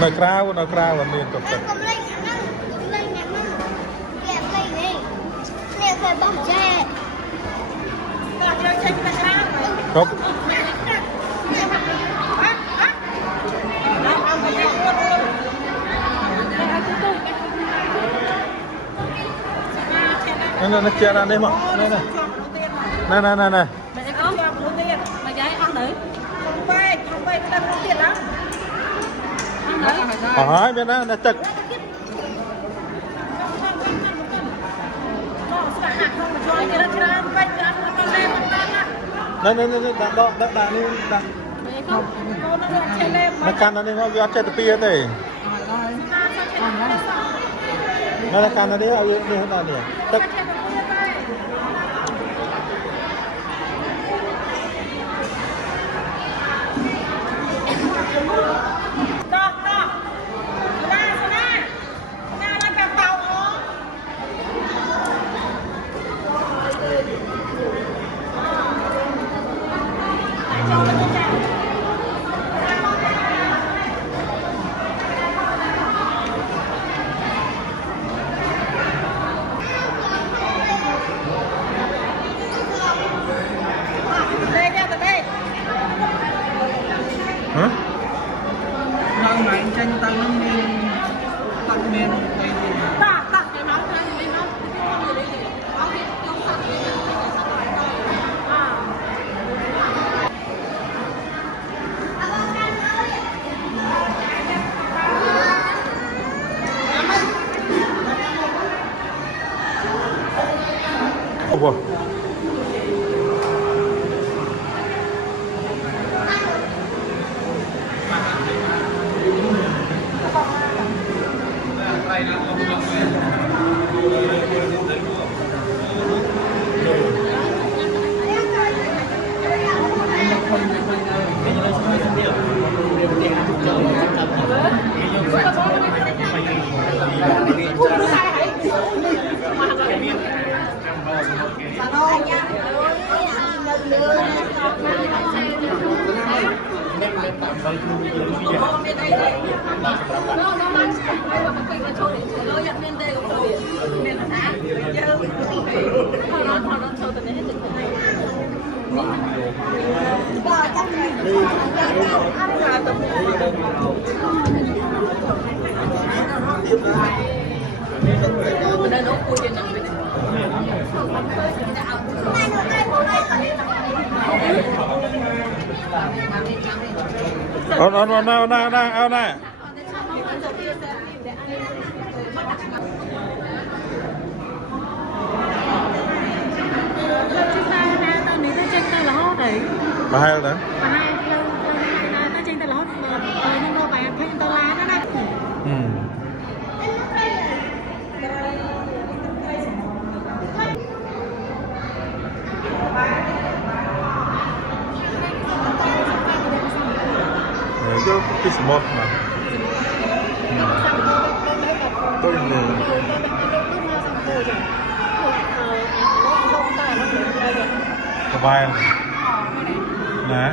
nơi krau và miền tục tịch không nó chia ra đây mà đây này này hỏi bên đó là trực đây đó đi nó can nó đi nó việc chơi tập pia này nó là can nó đi ở đây hết rồi trực Ủa. Ao nè. Bà hai rồi. Bà hai ta trên ta lót mà nhưng mà bà thấy ta lá đó đó. Itu kismot mah. Tôi ini. Kebayang. Nah.